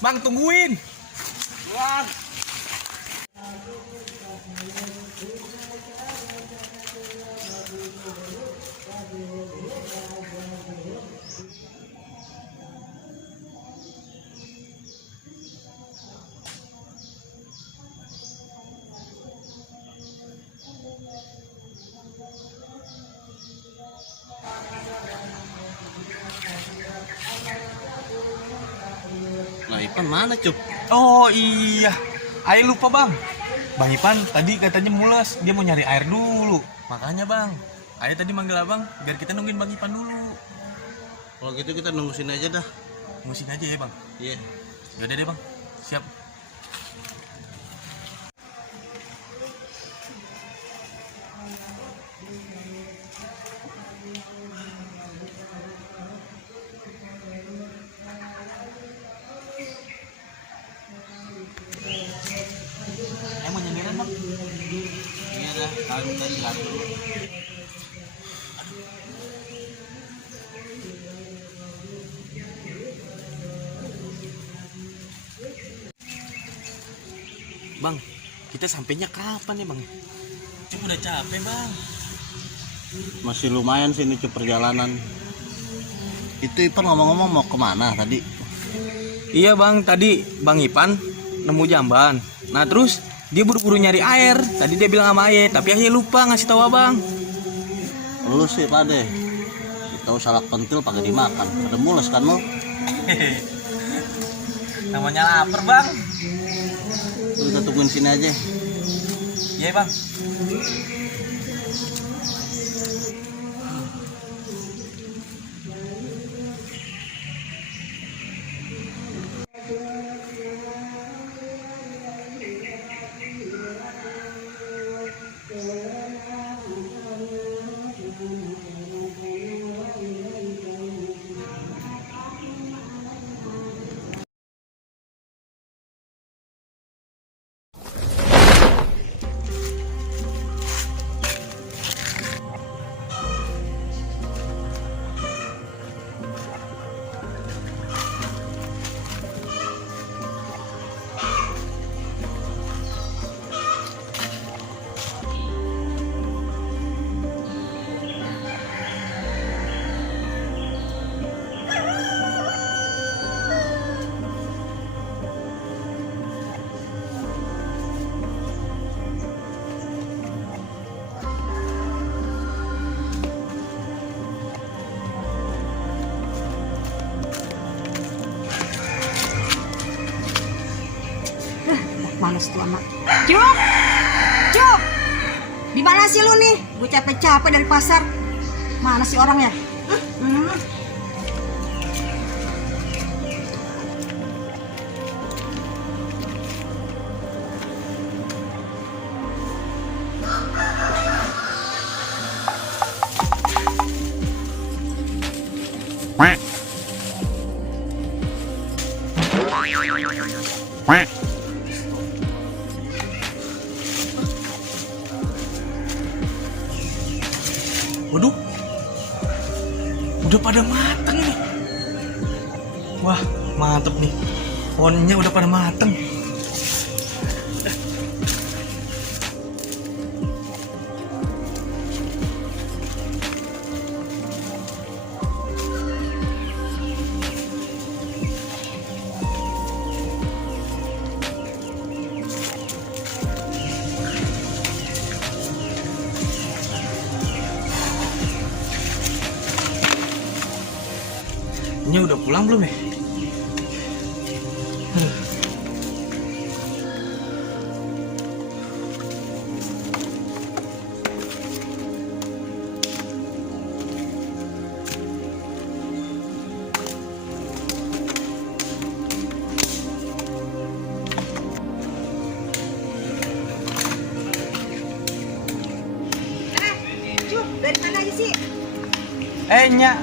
Bang, tungguin. Bang. Nah, Ipan mana, Cup? Oh iya, Ayo lupa bang. Bang Ipan tadi katanya mules, dia mau nyari air dulu. Makanya bang, Ayo tadi manggil abang biar kita nungguin Bang Ipan dulu. Kalau gitu kita nunggu sini aja dah. Musim aja ya bang. Iya. Yaudah deh bang, siap. Mau nyedirin bang? Iya dah, kalian kita istirahat dulu. Bang, kita sampainya kapan ya bang? Cuma udah capek bang. Masih lumayan sih ini, Cup, perjalanan. Itu Ipan ngomong-ngomong mau kemana tadi? Iya bang, tadi Bang Ipan nemu jamban. Nah terus dia buru-buru nyari air. Tadi dia bilang sama Aye, tapi Aye lupa ngasih tahu abang. Lu sih pade. Tahu salak pentil pakai dimakan. Ada mules kan lu? Namanya lapar bang. Lu kita tungguin sini aja. Iya bang. Males tuh anak. Cuk! Cuk! Di mana sih lu nih? Gue capek-capek dari pasar. Mana sih orangnya? Waduh, udah pada mateng nih. Wah, mantep nih. Pohonnya udah pada mateng. Ini udah pulang belum ya? Cuk, dari mana aja sih? Nyak,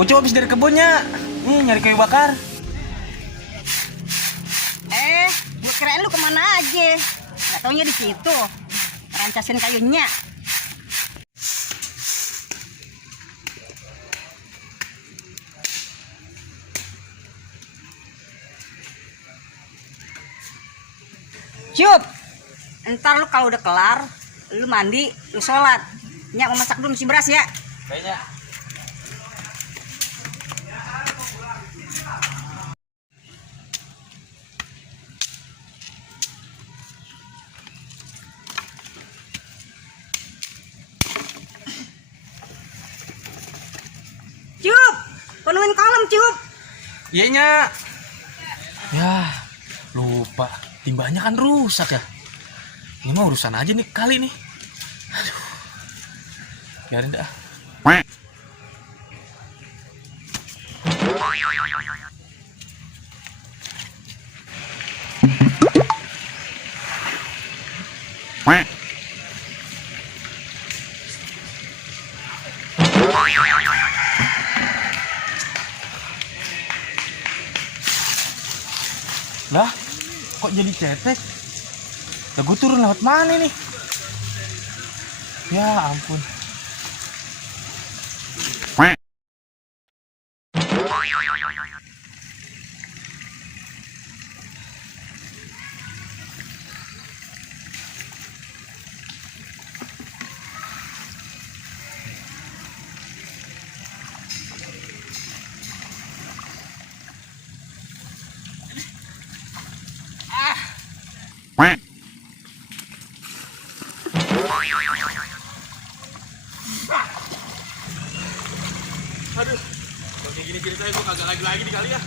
Ucu habis dari kebunnya. Nih nyari kayu bakar. Gue kirain lu kemana aja. Gak taunya di situ. Rancasin kayunya. Cup, ntar lu kalau udah kelar, lu mandi, lu sholat. Nyak mau masak dulu mesti beras ya. Kayaknya. Cup, penuhin kolam Cup. Iya Nyak. Ya, lupa. Timbanya kan rusak ya. Ini mah urusan aja nih kali nih. Aduh. Biarin dah. Lah, kok jadi cetek? Lah gue turun lewat mana nih? Ya ampun. Aduh, kalau kayak gini ceritanya gue kagak lagi di kali ya.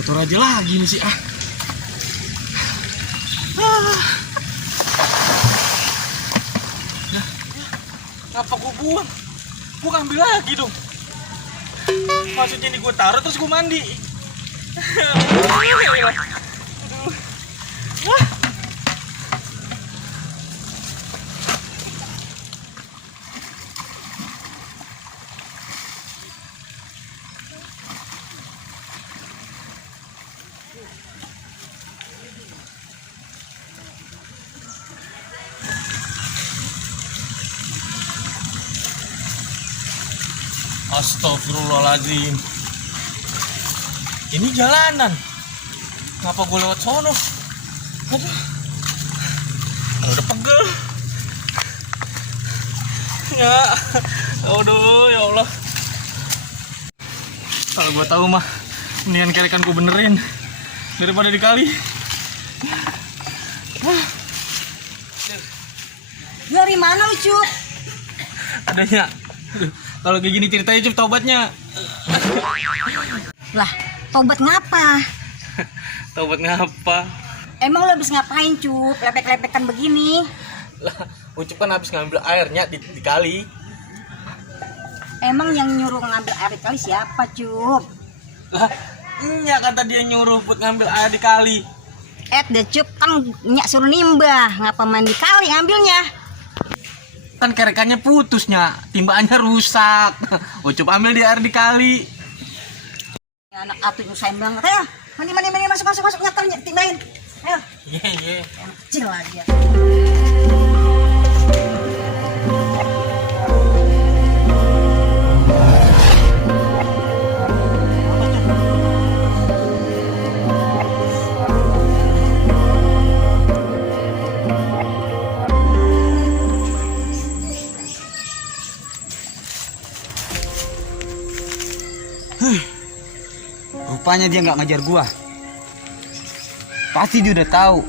Kotor aja lagi nih sih Ngapa gue buang? Gue ambil lagi dong. Maksudnya ini gue taruh terus gue mandi. Astagfirullahaladzim. Ini jalanan. Kenapa gue lewat sono? Aduh. Udah pegel. Ya. Aduh, ya Allah. Kalau gue tahu mah mendingan kerekan gue benerin daripada dikali. Dari mana lu Cup? Adanya. Aduh. Kalau kayak gini ceritanya Cup taubatnya. Lah, taubat ngapa? Taubat ngapa? Emang lu habis ngapain Cup? Lepek-lepekan begini. Lah, Ucup kan habis ngambil airnya di kali. Emang yang nyuruh ngambil air di kali siapa Cup? Lah, Nyak kata dia nyuruh buat ngambil air di kali. Deh Cup, kan Nyak suruh nimbah. Ngapa mandi kali ngambilnya? Kan kerekannya putusnya, timbaannya rusak. Ucup ambil di air di kali. Ya, anak atuh nyusahin banget. Ayo, mandi masuk nyetel timbahin. Ayo. Iya. Kecil aja. Rupanya dia nggak ngajar gua. Pasti dia udah tahu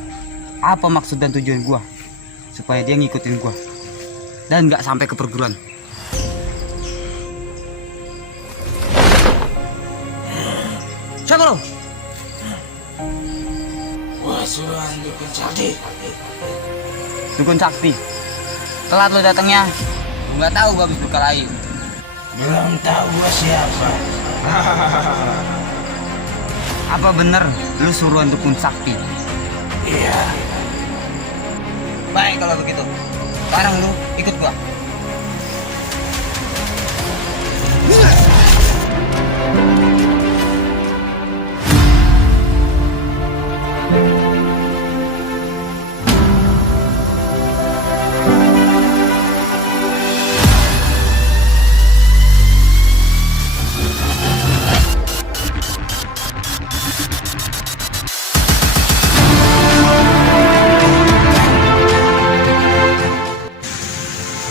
apa maksud dan tujuan gua, supaya dia ngikutin gua dan nggak sampai ke perguruan. Siapa lo? Gua suruhan Dukun Sakti. Dukun Sakti. Telat lo datangnya. Gua nggak tahu gua habis berkelahi. Belum tahu gua siapa. Apa bener lu suruhan dukun sakti? Iya. Baik kalau begitu. Sekarang lu ikut gua.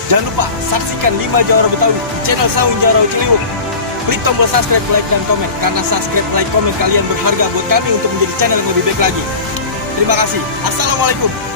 Jangan lupa saksikan 5 Jawara Betawi di channel Saung Jawara Ciliwung. Klik tombol subscribe, like, dan komen. Karena subscribe, like, komen kalian berharga buat kami untuk menjadi channel yang lebih baik lagi. Terima kasih. Assalamualaikum.